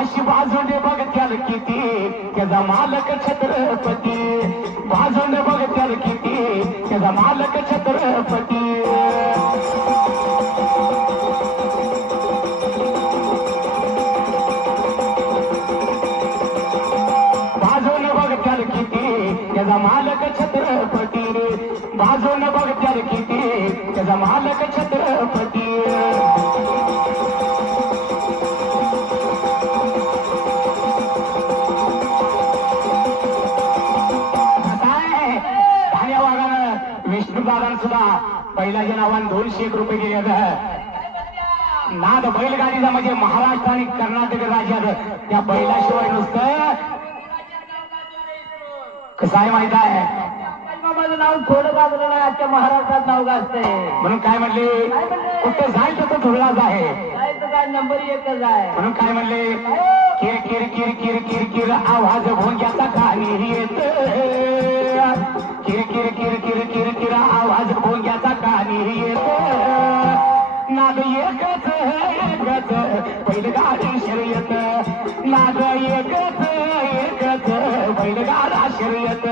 अशी बाजूने बघत्याल किती त्याचा मालक छत्रपती बाजूने बघत्याल किती त्याचा मालक छत्रपती बाजूने बघत्याल किती त्याचा मालक छत्रपती बाजूने बघत्याल किती त्याचा मालक छत्रपती विष्णुदादान सुद्धा बैलाच्या नावाने 201 रुपये दिले नाद बैलगाडीचा म्हणजे महाराष्ट्र आणि कर्नाटक राज्यात त्या बैलाशिवाय नुसतं कसं आहे माहित आहे माझं नाव थोडं गाजलं नाही आजच्या महाराष्ट्रात नाव गाजतंय म्हणून काय म्हणले कुठं जायचं तो थोडाच आहे जायचं काय नंबर एकच आहे म्हणून काय म्हणले किर किर किर किर किर किर आवाज भोंग्याचा कानी येत किर किर किर किर किर किर आवाज भोंग्याचा कानी येत नाद एकच एकच बैलगाडी शर्यत नाद एकच एकच बैलगाडा शर्यत